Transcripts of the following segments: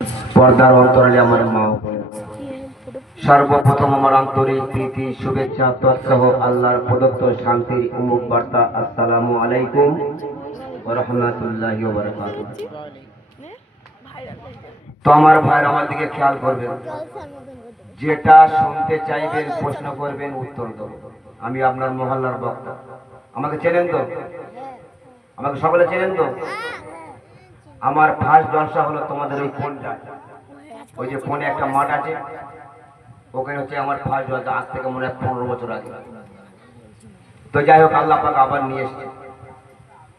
পর্দার অন্তরালে আমার মা, সর্বপ্রথম আমার আন্তরিক প্রীতি শুভেচ্ছা তৎসহ আল্লাহর প্রদত্ত শান্তির উম্মুখ বার্তা, আসসালামু আলাইকুম ওয়া রাহমাতুল্লাহি ওয়া বারাকাতুহু। তো আমার ভাইয়ের আমার দিকে খেয়াল করবেন, যেটা শুনতে চাইবেন প্রশ্ন করবেন, উত্তর দেব। আমি আপনার মহল্লার বক্তা। আমাকে চেনেন তো? আমাকে সকলে চেনেন তো? আমার ফার্স্ট জলসা হলো তোমাদের ওই ফোনটা, ওই যে ফোনে একটা মাঠ আছে, ওখানে হচ্ছে আমার ফার্স্ট জলসা। আজ থেকে মনে হয় 15 বছর আগে। তো যাই হোক, আল্লাহ পাক আবার নিয়ে এসছে।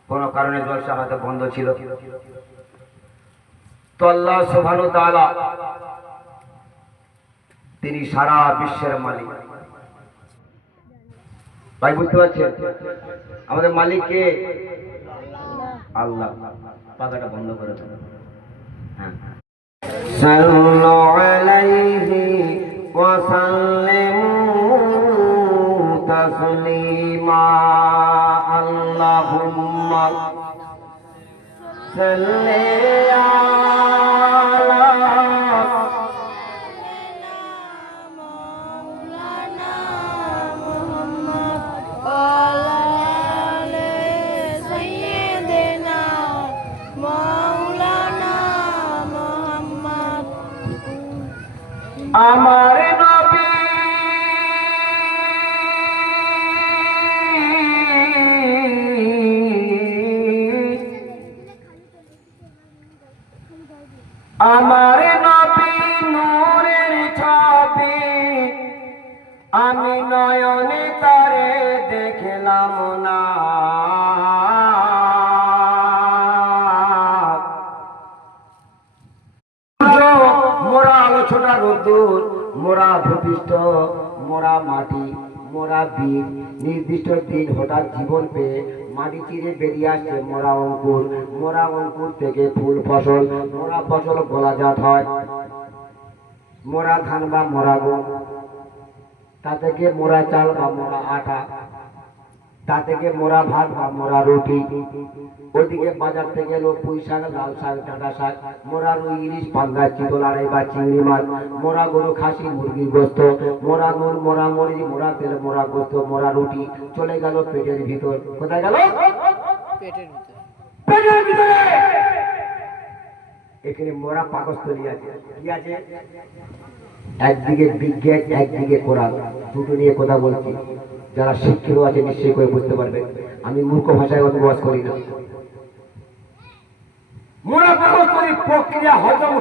কোনো কারণে জলসা হয়তো বন্ধ ছিল। তো আল্লাহ সুবহানাহু ওয়া তাআলা তিনি সারা বিশ্বের মালিক। ভাই বুঝতে পারছেন আমাদের মালিক কে? আল্লাহ। পাখাটা বন্ধ করে দেন। হ্যাঁ, সাল্লু আলাইহি ওয়া সাল্লিমু তাসলিমা। আল্লাহুম্মা সাল্লি আলা আমার নবী আমার নবী নূরের ছবি, আমি নয়নে তারে দেখলাম না। মোরা আলোচনা রোদ্দুর, মোরা ভূপৃষ্ঠ, মোরা মাটি, মোরা বীজ, নির্দিষ্ট দিন হঠাৎ জীবন পেয়ে মাটি চিরে বেরিয়ে আসছে মোরা অঙ্কুর। মোরা অঙ্কুর থেকে ফুল ফসল, মোরা ফসল গোলাজাত হয়। মোরা ধান বা মোরা গম, তা থেকে মোরা চাল বা মোরা আটা, তা থেকে মোরা ভাত বা মোরা রুটি। ওদিকে বাজার থেকে এলো পুঁই শাক, লাল শাক, ডাঁটা শাক, মোরা রুই, ইলিশ, পাঙ্গাস, চিতল, আড়াই বা চিংড়ি মাছ, মোরা গরু, খাসি, মুরগির গোস্ত, মোরা নুন, মোরা মরিচ, মোরা তেল, মোরা গোস্ত, মোরা রুটি। চলে গেল পেটের ভিতর। কোথায় গেল? পেটের ভিতরে। এখানে মোরা পাকস্থলী আছে। কি আছে? একদিকে বিজ্ঞান, একদিকে কোরআন, দুটো নিয়ে কথা বলছি। যারা শিক্ষিত আছে নিশ্চয়ই করে বুঝতে পারবে, আমি মূর্খ ভাষায় অনুবাদ করি না। মোরা পাকস্থলী প্রক্রিয়া হজম